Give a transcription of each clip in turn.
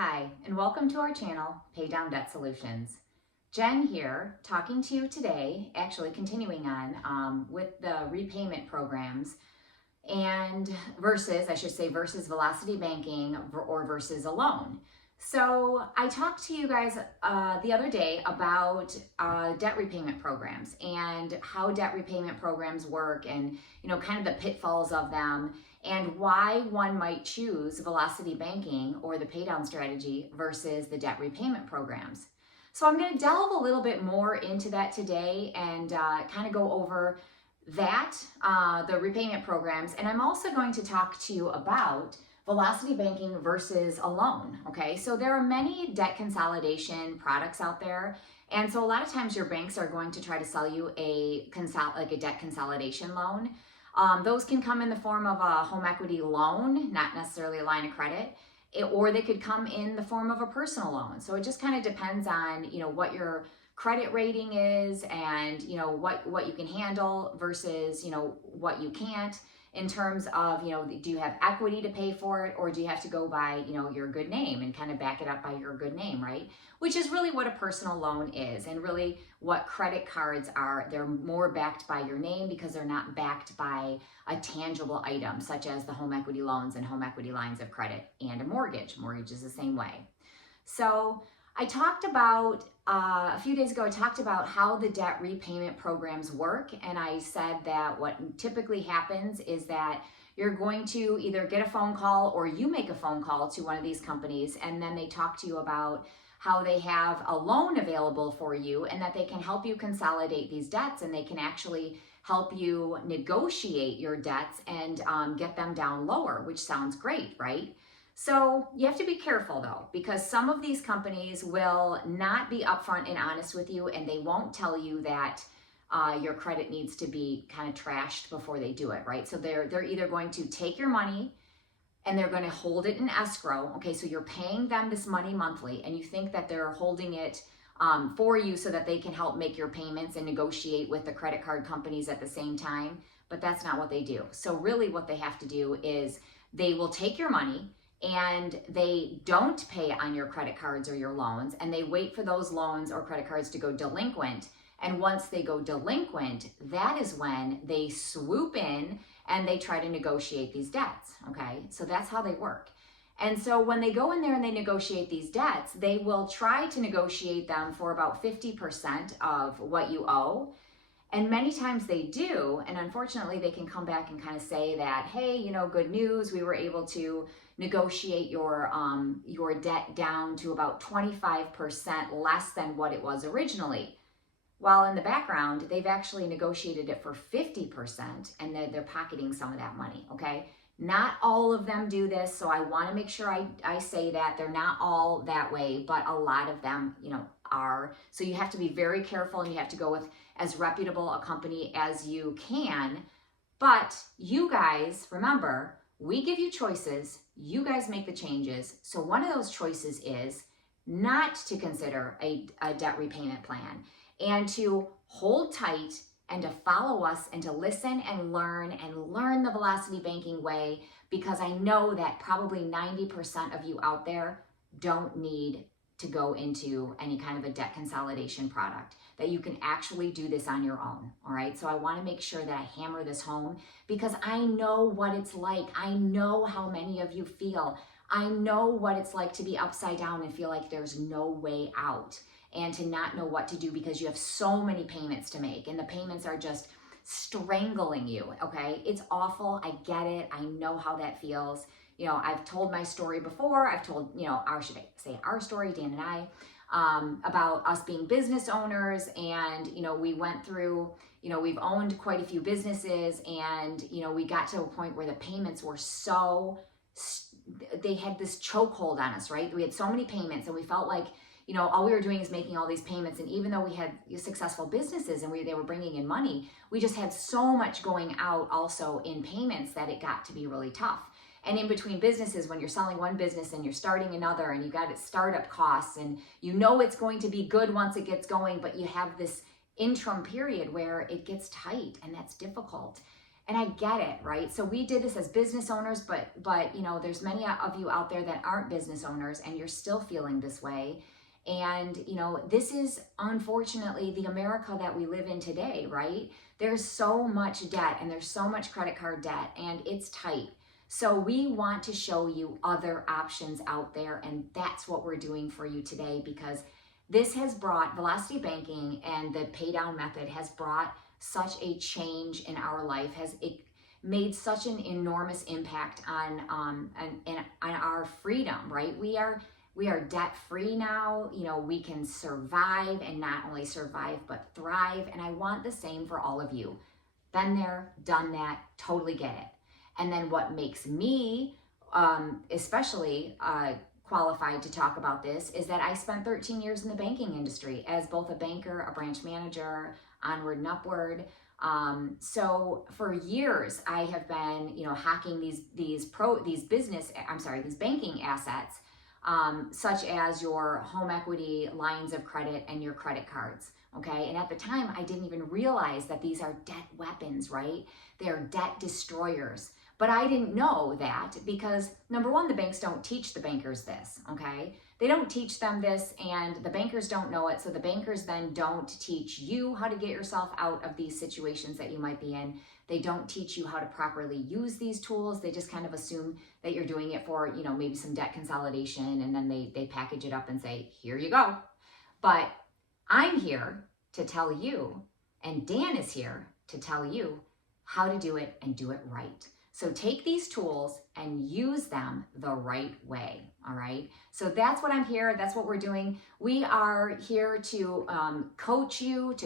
Hi, and welcome to our channel, Pay Down Debt Solutions. Jen here, talking to you today, actually continuing on with the repayment programs and versus velocity banking or versus a loan. So I talked to you guys the other day about debt repayment programs and how debt repayment programs work and, kind of the pitfalls of them and why one might choose velocity banking or the pay down strategy versus the debt repayment programs. So I'm going to delve a little bit more into that today and kind of go over that, the repayment programs, and I'm also going to talk to you about velocity banking versus a loan, okay? So there are many debt consolidation products out there, and so a lot of times your banks are going to try to sell you a debt consolidation loan. Those can come in the form of a home equity loan, not necessarily a line of credit, or they could come in the form of a personal loan. So it just kind of depends on, what your credit rating is and, what you can handle versus, what you can't in terms of, do you have equity to pay for it, or do you have to go by, your good name and kind of back it up by your good name, right? Which is really what a personal loan is, and really what credit cards are. They're more backed by your name because they're not backed by a tangible item, such as the home equity loans and home equity lines of credit and a mortgage. Mortgage is the same way. So I talked about, a few days ago, I talked about how the debt repayment programs work. And I said that what typically happens is that you're going to either get a phone call or you make a phone call to one of these companies, and then they talk to you about how they have a loan available for you and that they can help you consolidate these debts, and they can actually help you negotiate your debts and get them down lower, which sounds great, right? So you have to be careful though, because some of these companies will not be upfront and honest with you, and they won't tell you that your credit needs to be kind of trashed before they do it, right? So they're either going to take your money and they're going to hold it in escrow. Okay, so you're paying them this money monthly, and you think that they're holding it for you so that they can help make your payments and negotiate with the credit card companies at the same time, but that's not what they do. So really what they have to do is they will take your money and they don't pay on your credit cards or your loans, and they wait for those loans or credit cards to go delinquent. And once they go delinquent, that is when they swoop in and they try to negotiate these debts, okay? So that's how they work. And so when they go in there and they negotiate these debts, they will try to negotiate them for about 50% of what you owe. And many times they do, and unfortunately they can come back and kind of say that, hey, good news, we were able to negotiate your debt down to about 25% less than what it was originally. While in the background, they've actually negotiated it for 50%, and they're pocketing some of that money, okay? Not all of them do this, so I want to make sure I say that they're not all that way, but a lot of them, are. So you have to be very careful, and you have to go with as reputable a company as you can. But you guys, remember, we give you choices, you guys make the changes. So one of those choices is not to consider a debt repayment plan, and to hold tight and to follow us and to listen and learn the velocity banking way, because I know that probably 90% of you out there don't need to go into any kind of a debt consolidation product, that you can actually do this on your own, all right? So I wanna make sure that I hammer this home, because I know what it's like. I know how many of you feel. I know what it's like to be upside down and feel like there's no way out, and to not know what to do because you have so many payments to make, and the payments are just strangling you, okay? It's awful, I get it, I know how that feels. I've told my story before. I've told, our story, Dan and I, about us being business owners, and, we went through, we've owned quite a few businesses, and, we got to a point where the payments were they had this chokehold on us, right? We had so many payments, and we felt like, all we were doing is making all these payments. And even though we had successful businesses and they were bringing in money, we just had so much going out also in payments that it got to be really tough. And in between businesses, when you're selling one business and you're starting another, and you got its startup costs, and it's going to be good once it gets going, but you have this interim period where it gets tight, and that's difficult. And I get it, right? So we did this as business owners, but you know, there's many of you out there that aren't business owners and you're still feeling this way. And you know, this is unfortunately the America that we live in today, right? There's so much debt and there's so much credit card debt and it's tight. So we want to show you other options out there, and that's what we're doing for you today, because this has brought Velocity Banking, and the pay down method has brought such a change in our life, has it made such an enormous impact on our freedom, right? We are debt free now. You know, we can survive, and not only survive but thrive. And I want the same for all of you. Been there, done that, totally get it. And then what makes me especially qualified to talk about this is that I spent 13 years in the banking industry as both a banker, a branch manager, onward and upward. So for years I have been, you know, hacking these banking assets, such as your home equity lines of credit and your credit cards. Okay. And at the time I didn't even realize that these are debt weapons, right? They're debt destroyers. But I didn't know that because, number one, the banks don't teach the bankers this, okay? They don't teach them this, and the bankers don't know it, so the bankers then don't teach you how to get yourself out of these situations that you might be in. They don't teach you how to properly use these tools. They just kind of assume that you're doing it for, you know, maybe some debt consolidation, and then they package it up and say, here you go. But I'm here to tell you, and Dan is here to tell you how to do it and do it right. So take these tools and use them the right way, all right? So that's what I'm here, that's what we're doing. We are here to coach you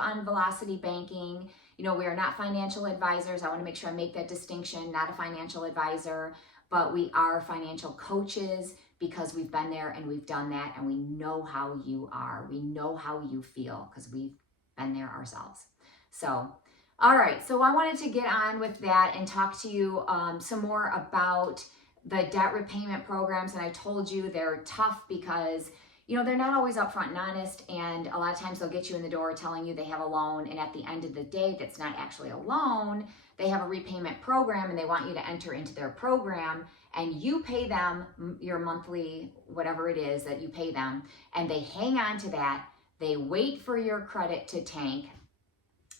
on Velocity Banking. You know, we are not financial advisors. I wanna make sure I make that distinction, not a financial advisor, but we are financial coaches because we've been there and we've done that, and we know how you are. We know how you feel because we've been there ourselves. So, all right, so I wanted to get on with that and talk to you some more about the debt repayment programs. And I told you they're tough because, you know, they're not always upfront and honest. And a lot of times they'll get you in the door telling you they have a loan. And at the end of the day, that's not actually a loan. They have a repayment program and they want you to enter into their program. And you pay them your monthly, whatever it is that you pay them. And they hang on to that. They wait for your credit to tank.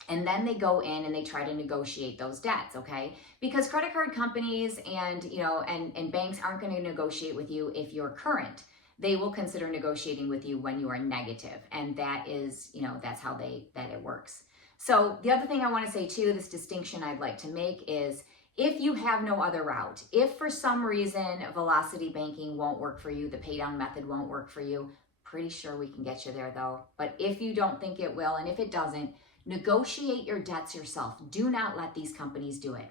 And then they go in and they try to negotiate those debts, okay? Because credit card companies and, you know, and banks aren't going to negotiate with you if you're current. They will consider negotiating with you when you are negative. And that is, you know, that's how that it works. So the other thing I want to say too, this distinction I'd like to make is, if you have no other route, if for some reason Velocity Banking won't work for you, the pay down method won't work for you, pretty sure we can get you there though. But if you don't think it will, and if it doesn't, negotiate your debts yourself. Do not let these companies do it.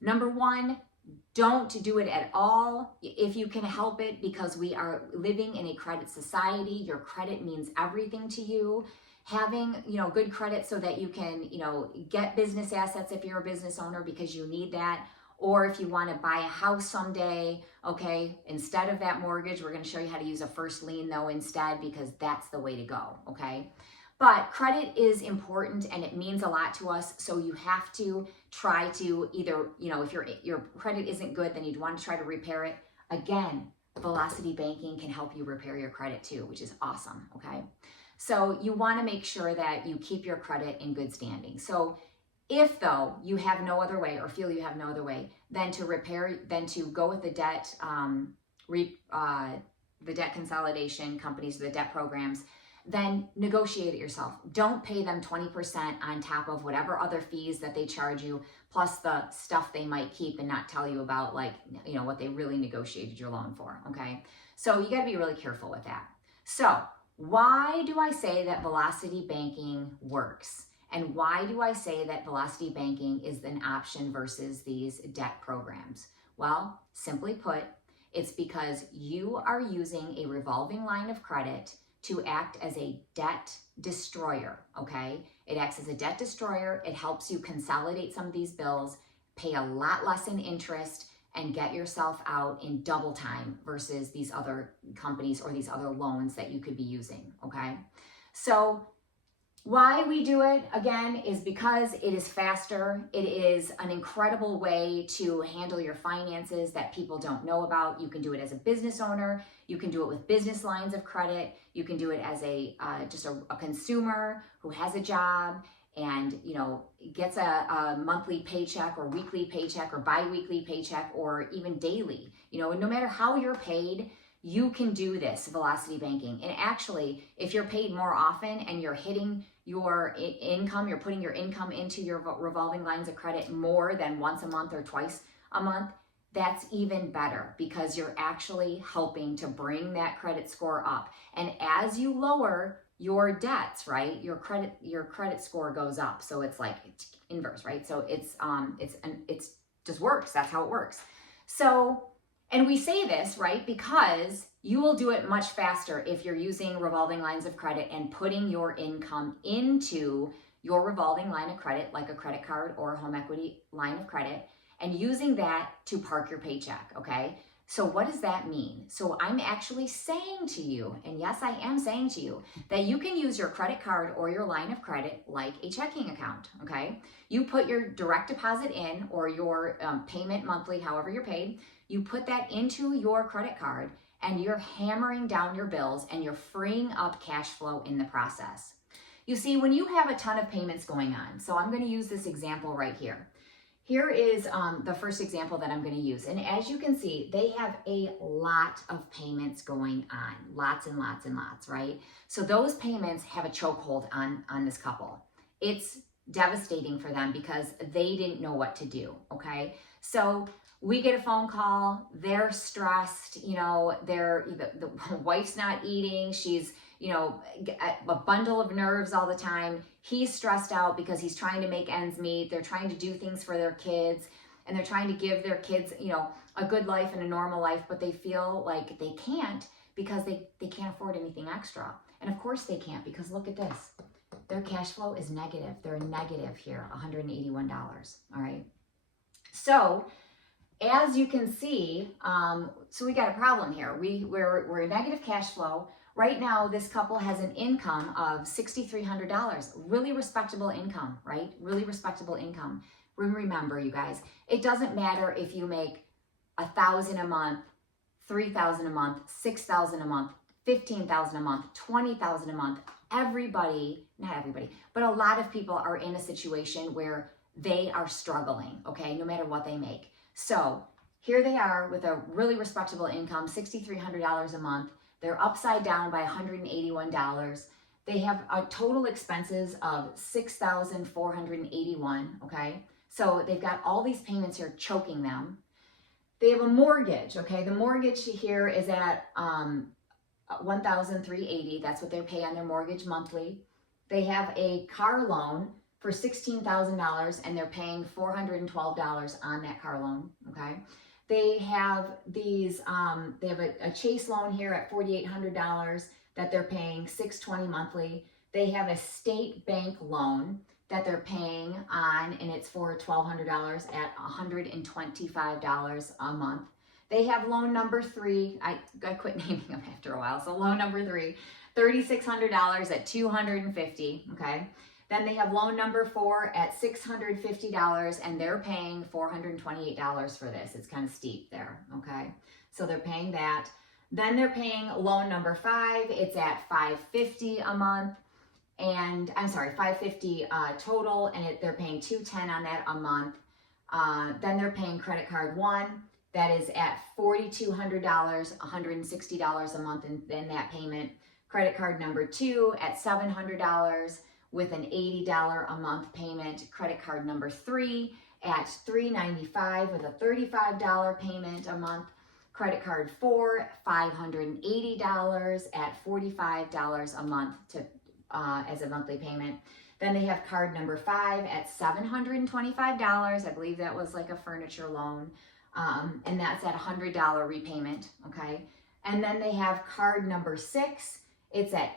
Number one, don't do it at all if you can help it, because we are living in a credit society. Your credit means everything to you. Having, you know, good credit so that you can, you know, get business assets if you're a business owner because you need that. Or if you want to buy a house someday, okay, instead of that mortgage, we're going to show you how to use a first lien though instead, because that's the way to go, okay? But credit is important and it means a lot to us. So you have to try to either, you know, if your credit isn't good, then you'd want to try to repair it. Again, Velocity Banking can help you repair your credit too, which is awesome, okay? So you want to make sure that you keep your credit in good standing. So if though you have no other way, or feel you have no other way, then to go with the debt, the debt consolidation companies, the debt programs, then negotiate it yourself. Don't pay them 20% on top of whatever other fees that they charge you, plus the stuff they might keep and not tell you about, like, you know, what they really negotiated your loan for, okay? So you gotta be really careful with that. So why do I say that Velocity Banking works? And why do I say that Velocity Banking is an option versus these debt programs? Well, simply put, it's because you are using a revolving line of credit to act as a debt destroyer, okay? It acts as a debt destroyer. It helps you consolidate some of these bills, pay a lot less in interest, and get yourself out in double time versus these other companies or these other loans that you could be using, okay? So Why we do it, again, is because it is faster. It is an incredible way to handle your finances that people don't know about. You can do it as a business owner. You can do it with business lines of credit. You can do it as just a consumer who has a job and gets a monthly paycheck or weekly paycheck or bi-weekly paycheck or even daily. And no matter how you're paid, you can do this velocity banking. And actually, if you're paid more often and you're hitting your income, you're putting your income into your revolving lines of credit more than once a month or twice a month, that's even better because you're actually helping to bring that credit score up. And as you lower your debts, right, your credit score goes up. So it's inverse, right? So it's just works. That's how it works. So, and we say this, right, because you will do it much faster if you're using revolving lines of credit and putting your income into your revolving line of credit, like a credit card or a home equity line of credit, and using that to park your paycheck, okay? So what does that mean? So I'm actually saying to you, and yes, I am saying to you, that you can use your credit card or your line of credit like a checking account, okay? You put your direct deposit in or your payment monthly, however you're paid, you put that into your credit card and you're hammering down your bills and you're freeing up cash flow in the process. You see, when you have a ton of payments going on, so I'm going to use this example right here. Here is the first example that I'm going to use. And as you can see, they have a lot of payments going on, lots and lots and lots, right? So those payments have a chokehold on this couple. It's devastating for them because they didn't know what to do, okay? So we get a phone call, they're stressed, the wife's not eating, she's, a bundle of nerves all the time. He's stressed out because he's trying to make ends meet. They're trying to do things for their kids and they're trying to give their kids, a good life and a normal life, but they feel like they can't because they can't afford anything extra. And of course they can't because look at this. Their cash flow is negative. They're negative here, $181, all right? So as you can see, so we got a problem here. We're a negative cash flow. Right now, this couple has an income of $6,300. Really respectable income, right? Really respectable income. Remember, you guys, it doesn't matter if you make $1,000 a month, $3,000 a month, $6,000 a month, $15,000 a month, $20,000 a month. Everybody, not everybody, but a lot of people are in a situation where they are struggling, okay, no matter what they make. So here they are with a really respectable income, $6,300 a month. They're upside down by $181. They have a total expenses of $6,481, okay? So they've got all these payments here choking them. They have a mortgage, okay? The mortgage here is at $1,380. That's what they pay on their mortgage monthly. They have a car loan for $16,000 and they're paying $412 on that car loan, okay? They have these, they have a Chase loan here at $4,800 that they're paying $620 monthly. They have a state bank loan that they're paying on, and it's for $1,200 at $125 a month. They have loan number 3. I quit naming them after a while. So loan number 3, $3,600 at $250, okay? Then they have loan number 4 at $650 and they're paying $428 for this. It's kind of steep there, okay? So they're paying that. Then they're paying loan number 5. It's at $550 a month. And I'm sorry, $550 total, and they're paying $210 on that a month. Then they're paying credit card 1. That is at $4,200, $160 a month in that payment. Credit card number 2 at $700 with an $80 a month payment. Credit card number 3 at $395 with a $35 payment a month. Credit card 4, $580 at $45 a month as a monthly payment. Then they have card number 5 at $725. I believe that was like a furniture loan. And that's at $100 repayment, okay? And then they have card number 6. It's a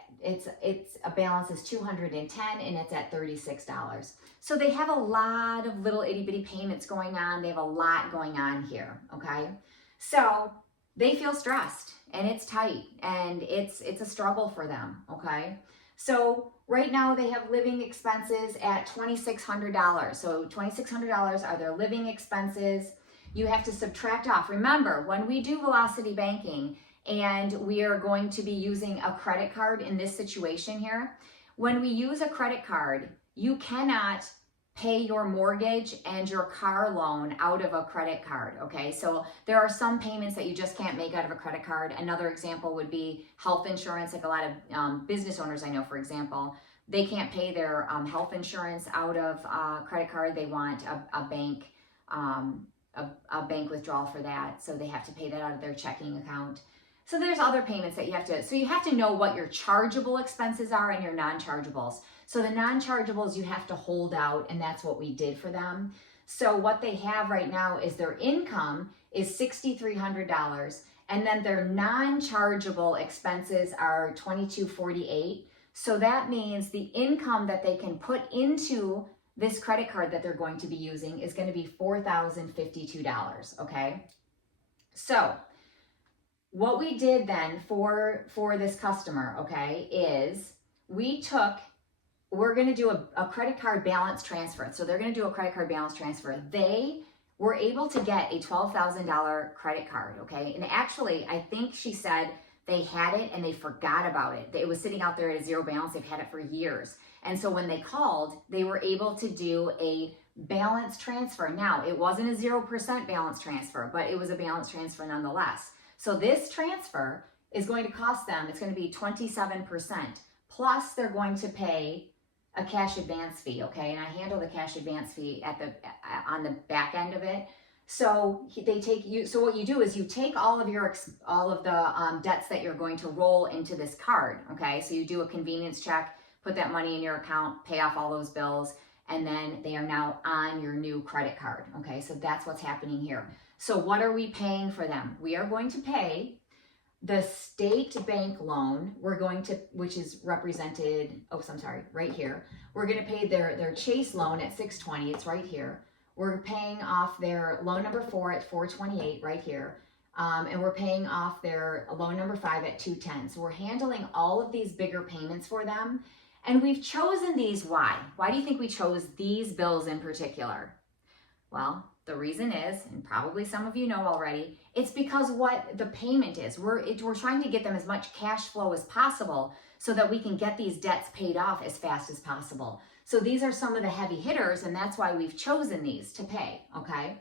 balance is $210 and it's at $36. So they have a lot of little itty bitty payments going on. They have a lot going on here, okay? So they feel stressed and it's tight and it's a struggle for them, okay? So right now they have living expenses at $2,600. So $2,600 are their living expenses. You have to subtract off. Remember, when we do velocity banking and we are going to be using a credit card in this situation here, when we use a credit card, you cannot pay your mortgage and your car loan out of a credit card, okay? So there are some payments that you just can't make out of a credit card. Another example would be health insurance. Like a lot of business owners I know, for example, they can't pay their health insurance out of a credit card. They want a bank withdrawal for that, so they have to pay that out of their checking account. So there's other payments that you have to, so you have to know what your chargeable expenses are and your non-chargeables. So the non-chargeables you have to hold out, and that's what we did for them. So what they have right now is their income is $6,300, and then their non-chargeable expenses are $2,248. So that means the income that they can put into this credit card that they're going to be using is going to be $4,052, okay? So what we did then for this customer, okay, is we're going to do a credit card balance transfer. So they're going to do a credit card balance transfer. They were able to get a $12,000 credit card, okay? And actually, I think she said they had it and they forgot about it. It was sitting out there at a zero balance. They've had it for years. And so when they called, they were able to do a balance transfer. Now, it wasn't a 0% balance transfer, but it was a balance transfer nonetheless. So this transfer is going to cost them, it's going to be 27%. Plus, they're going to pay a cash advance fee, okay? And I handle the cash advance fee on the back end of it. So they take you. So what you do is you take all of the debts that you're going to roll into this card, okay? So you do a convenience check, put that money in your account, pay off all those bills, and then they are now on your new credit card, okay? So that's what's happening here. So what are we paying for them? We are going to pay the state bank loan, which is represented, right here. We're going to pay their Chase loan at $620. It's right here. We're paying off their loan number 4 at $428 right here. And we're paying off their loan number 5 at $210. So we're handling all of these bigger payments for them. And we've chosen these. Why? Why do you think we chose these bills in particular? Well, the reason is, and probably some of you know already, it's because what the payment is. We're trying to get them as much cash flow as possible so that we can get these debts paid off as fast as possible. So these are some of the heavy hitters, and that's why we've chosen these to pay, okay?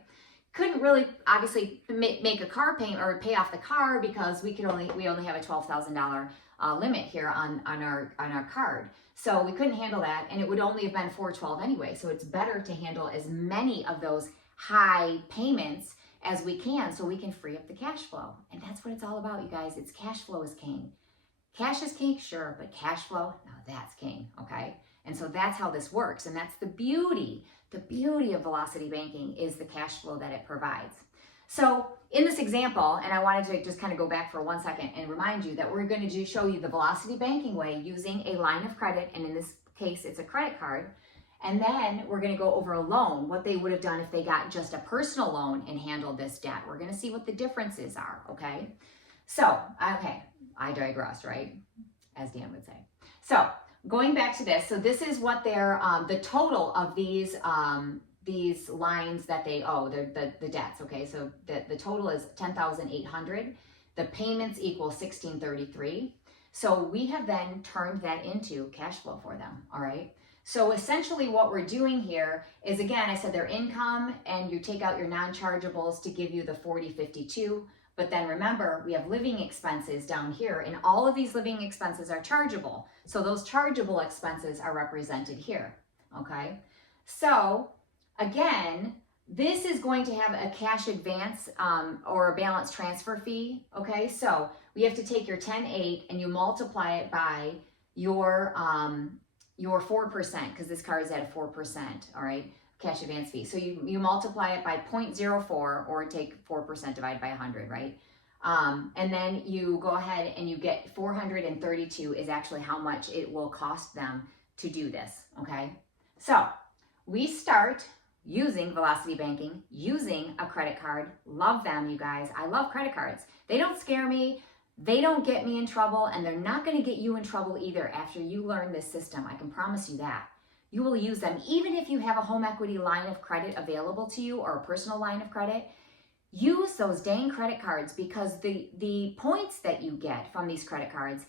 Couldn't really, obviously, make a car payment or pay off the car because we only have a $12,000 limit here on our card. So we couldn't handle that, and it would only have been $412 anyway. So it's better to handle as many of those high payments as we can so we can free up the cash flow. And that's what it's all about, you guys. It's cash flow is king. Cash is king, sure, but cash flow, no, that's king, okay? And so that's how this works. And that's the beauty. The beauty of velocity banking is the cash flow that it provides. So in this example, and I wanted to just kind of go back for 1 second and remind you that we're going to show you the velocity banking way using a line of credit. And in this case, it's a credit card. And then we're going to go over a loan, what they would have done if they got just a personal loan and handled this debt. We're going to see what the differences are, okay? So, okay, I digress, right? As Dan would say. So, going back to this, so this is what their, the total of these lines that they owe, the debts, okay? So, the total is $10,800. The payments equal $1,633. So, we have then turned that into cash flow for them, all right? So essentially what we're doing here is, again, I said their income, and you take out your non-chargeables to give you the $40.52. But then remember, we have living expenses down here, and all of these living expenses are chargeable. So those chargeable expenses are represented here, okay? So again, this is going to have a cash advance or a balance transfer fee, okay? So we have to take your 10.8 and you multiply it by your 4%, because this card is at a 4%, all right, cash advance fee. So you multiply it by 0.04 or take 4% divided by 100, right? And then you go ahead and you get 432 is actually how much it will cost them to do this, okay? So we start using velocity banking, using a credit card. Love them, you guys. I love credit cards. They don't scare me. They don't get me in trouble, and they're not going to get you in trouble either after you learn this system. I can promise you that. You will use them even if you have a home equity line of credit available to you or a personal line of credit. Use those dang credit cards, because the points that you get from these credit cards,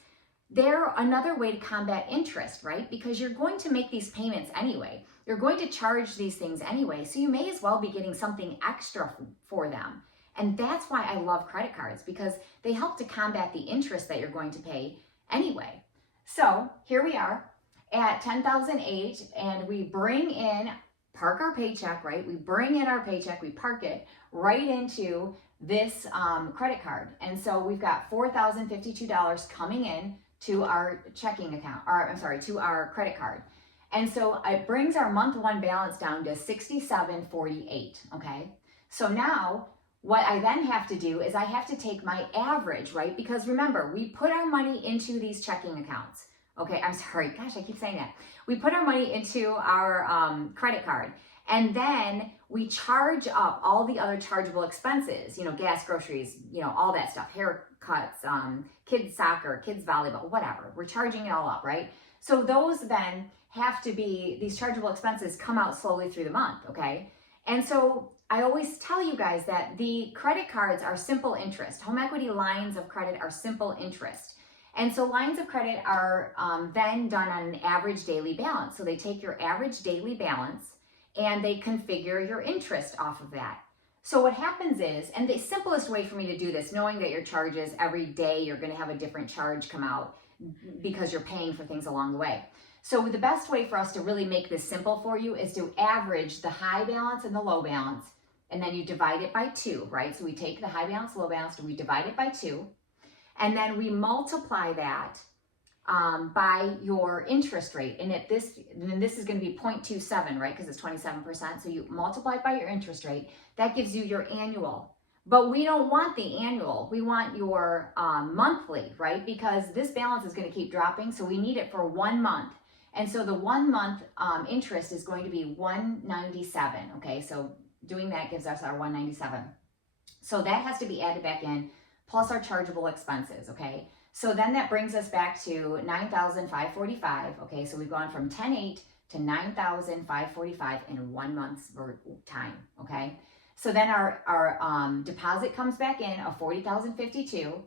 they're another way to combat interest, right? Because you're going to make these payments anyway. You're going to charge these things anyway. So you may as well be getting something extra for them. And that's why I love credit cards, because they help to combat the interest that you're going to pay anyway. So here we are at $10,008, and we bring in, park our paycheck, right? We bring in our paycheck, we park it right into this credit card. And so we've got $4,052 coming in to our checking account, or I'm sorry, to our credit card. And so it brings our month one balance down to $67.48, okay? So now what I then have to do is I have to take my average, right? Because remember, we put our money into these checking accounts. Okay, I'm sorry, gosh, I keep saying that. We put our money into our credit card, and then we charge up all the other chargeable expenses, you know, gas, groceries, you know, all that stuff, haircuts, kids soccer, kids volleyball, whatever. We're charging it all up, right? So those then have to be, these chargeable expenses come out slowly through the month, okay? And so I always tell you guys that the credit cards are simple interest. Home equity lines of credit are simple interest. And so lines of credit are then done on an average daily balance. So they take your average daily balance and they configure your interest off of that. So what happens is, and the simplest way for me to do this, knowing that your charges every day, you're going to have a different charge come out because you're paying for things along the way. So the best way for us to really make this simple for you is to average the high balance and the low balance, and then you divide it by 2, right? So we take the high balance, low balance, and we divide it by 2. And then we multiply that by your interest rate. And this is going to be 0.27, right? Because it's 27%. So you multiply it by your interest rate. That gives you your annual. But we don't want the annual. We want your monthly, right? Because this balance is going to keep dropping. So we need it for 1 month. And so the 1 month interest is going to be $197. Okay, so doing that gives us our $197. So that has to be added back in, plus our chargeable expenses, okay? So then that brings us back to $9,545, okay? So we've gone from $10,800 to $9,545 in 1 month's time, okay? So then our deposit comes back in of $40,052,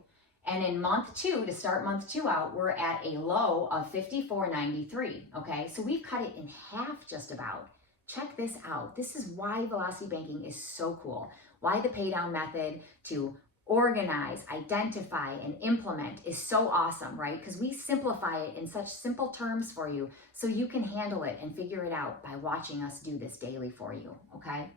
and in month 2, to start month 2 out, we're at a low of $54.93, okay? So we've cut it in half just about. Check this out. This is why Velocity Banking is so cool. Why the pay down method to organize, identify, and implement is so awesome, right? Because we simplify it in such simple terms for you so you can handle it and figure it out by watching us do this daily for you, okay?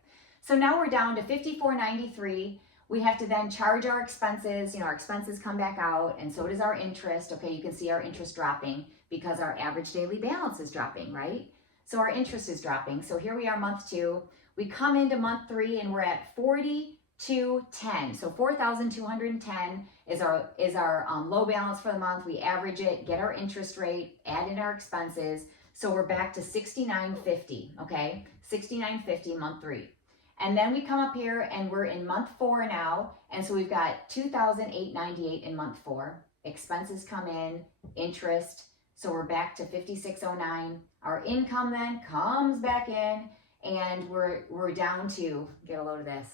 So now we're down to $54.93. We have to then charge our expenses. You know, our expenses come back out, and so does our interest. Okay, you can see our interest dropping because our average daily balance is dropping, right? So our interest is dropping. So here we are, month 2. We come into month 3, and we're at $42.10. So $4,210 is our low balance for the month. We average it, get our interest rate, add in our expenses. So we're back to $69.50. Okay, $69.50 month 3. And then we come up here and we're in month 4 now. And so we've got $2,898 in month 4. Expenses come in, interest. So we're back to $56.09. Our income then comes back in, and we're down to, get a load of this,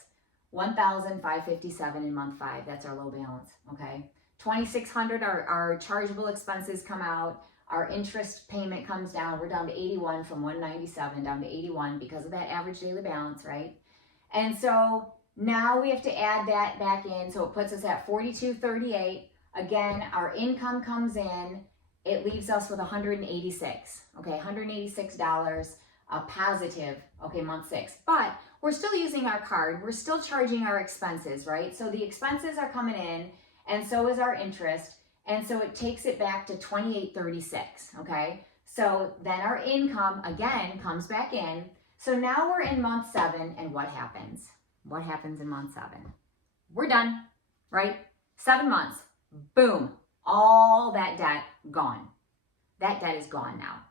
$1,557 in month 5. That's our low balance, okay? $2,600, our chargeable expenses come out. Our interest payment comes down. We're down to 81 from 197 down to 81 because of that average daily balance, right? And so now we have to add that back in. So it puts us at $42.38. Again, our income comes in. It leaves us with $186, okay? $186 positive, okay, month 6. But we're still using our card. We're still charging our expenses, right? So the expenses are coming in, and so is our interest. And so it takes it back to $28.36, okay? So then our income, again, comes back in. So now we're in month 7, and what happens? What happens in month 7? We're done, right? 7 months, boom, all that debt gone. That debt is gone now.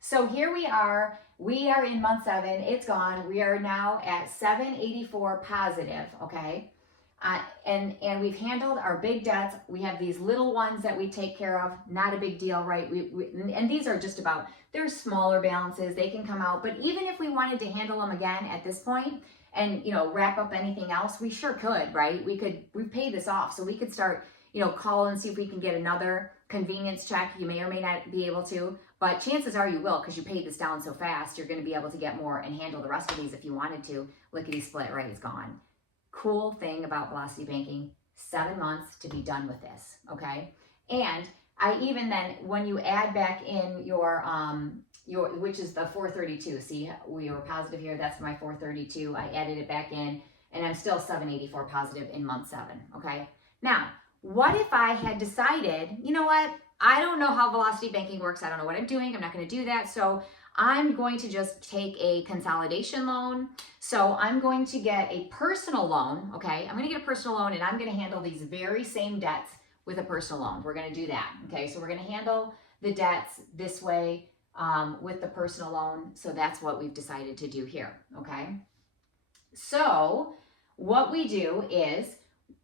So here we are in month 7, it's gone. We are now at $784 positive, okay? And we've handled our big debts. We have these little ones that we take care of. Not a big deal, right? And these are just about, they're smaller balances. They can come out. But even if we wanted to handle them again at this point and, wrap up anything else, we sure could, right? We've paid this off. So we could start, call and see if we can get another convenience check. You may or may not be able to, but chances are you will, because you paid this down so fast. You're going to be able to get more and handle the rest of these if you wanted to. Lickety split, right? It's gone. Cool thing about Velocity Banking, 7 months to be done with this, okay? And I even then, when you add back in your which is the 432, see, we were positive here, that's my 432, I added it back in, and I'm still 784 positive in month 7, okay? Now, what if I had decided, you know what, I don't know how Velocity Banking works, I don't know what I'm doing, I'm not gonna do that, so I'm going to just take a consolidation loan. So I'm going to get a personal loan, okay? I'm gonna get a personal loan and I'm gonna handle these very same debts with a personal loan. We're gonna do that, okay? So we're gonna handle the debts this way with the personal loan. So that's what we've decided to do here, okay? So what we do is,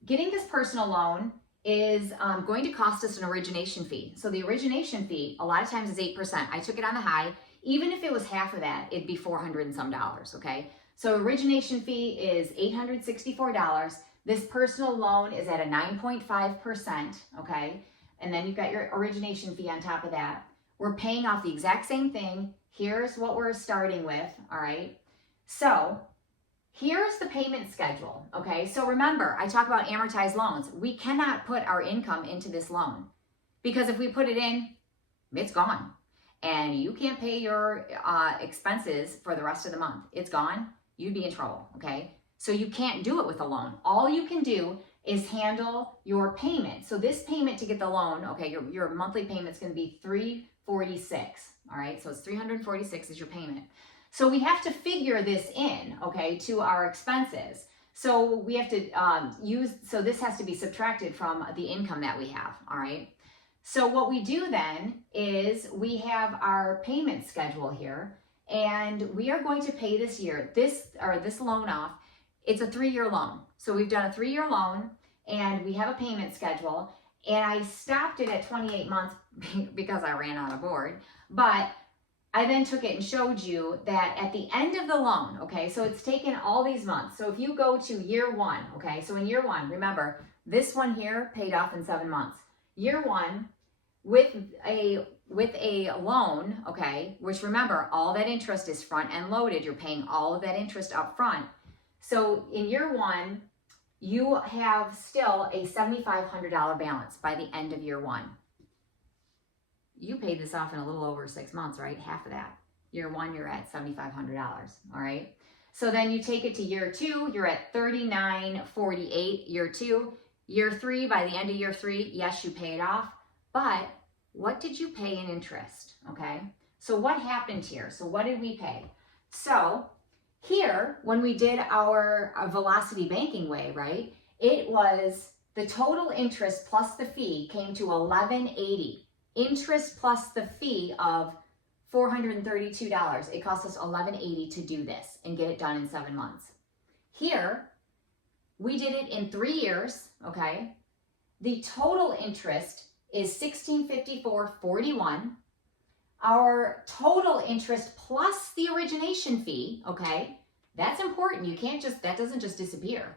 getting this personal loan is going to cost us an origination fee. So the origination fee, a lot of times is 8%. I took it on the high. Even if it was half of that, it'd be $400 and some, okay? So origination fee is $864. This personal loan is at a 9.5%, okay? And then you've got your origination fee on top of that. We're paying off the exact same thing. Here's what we're starting with, all right? So here's the payment schedule, okay? So remember, I talk about amortized loans. We cannot put our income into this loan because if we put it in, it's gone. And you can't pay your expenses for the rest of the month. It's gone. You'd be in trouble, okay? So you can't do it with a loan. All you can do is handle your payment. So this payment to get the loan, okay, your monthly payment's gonna be $346, all right? So it's $346 is your payment. So we have to figure this in, okay, to our expenses. So we have to so this has to be subtracted from the income that we have, all right? So what we do then is we have our payment schedule here, and we are going to pay this loan off. It's a 3-year loan. So we've done a 3-year loan and we have a payment schedule, and I stopped it at 28 months because I ran out of board, but I then took it and showed you that at the end of the loan, okay, so it's taken all these months. So if you go to year 1, okay, so in year 1, remember, this one here paid off in 7 months. Year 1, with a loan, okay, which remember, all that interest is front end loaded. You're paying all of that interest up front. So in year 1, you have still a $7,500 balance by the end of year 1. You paid this off in a little over 6 months, right? Half of that. Year 1, you're at $7,500, all right? So then you take it to year 2, you're at $39.48, year 2. Year 3, by the end of year 3, yes, you pay it off, but what did you pay in interest, okay? So what happened here? So what did we pay? So here, when we did our Velocity Banking way, right, it was the total interest plus the fee came to $1,180. Interest plus the fee of $432. It cost us $1,180 to do this and get it done in 7 months. Here, we did it in 3 years, okay? The total interest is $1,654.41. Our total interest plus the origination fee, okay? That's important. You can't just, that doesn't just disappear.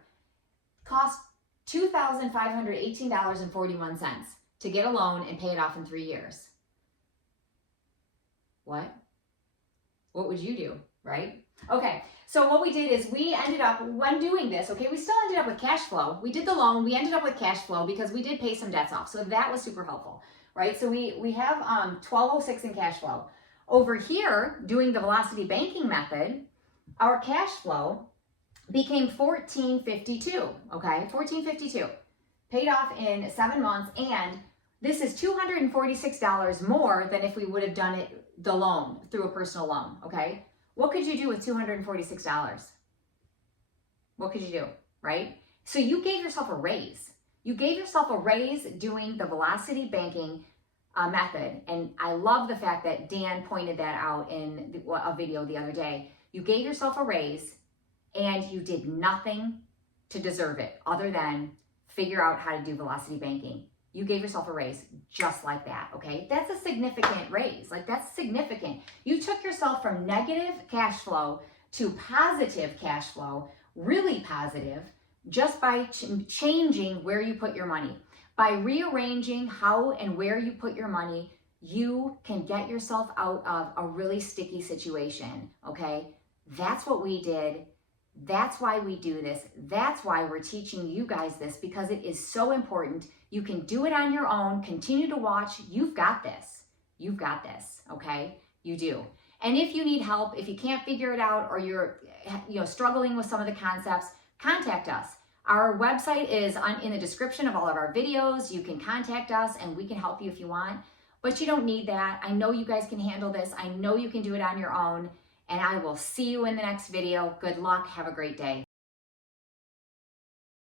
Cost $2,518.41 to get a loan and pay it off in 3 years. What? What would you do, right? Okay, so what we did is we ended up, when doing this, okay, we still ended up with cash flow. We did the loan, we ended up with cash flow because we did pay some debts off. So that was super helpful, right? So we have $1,206 in cash flow. Over here, doing the Velocity Banking method, our cash flow became $1,452, okay? $1,452. Paid off in 7 months, and this is $246 more than if we would have done it, the loan, through a personal loan, okay? What could you do with $246? What could you do, right? So you gave yourself a raise. You gave yourself a raise doing the Velocity Banking method. And I love the fact that Dan pointed that out in a video the other day. You gave yourself a raise and you did nothing to deserve it other than figure out how to do velocity banking. You gave yourself a raise just like that, okay? That's a significant raise. Like, that's significant. You took yourself from negative cash flow to positive cash flow, really positive, just by changing where you put your money. By rearranging how and where you put your money, you can get yourself out of a really sticky situation, okay? That's what we did. That's why we do this. That's why we're teaching you guys this, because it is so important. You can do it on your own. Continue to watch. You've got this. You've got this, okay? You do. And if you need help, if you can't figure it out, or you're struggling with some of the concepts, contact us. Our website is in the description of all of our videos. You can contact us and we can help you if you want, but you don't need that. I know you guys can handle this. I know you can do it on your own, and I will see you in the next video. Good luck. Have a great day.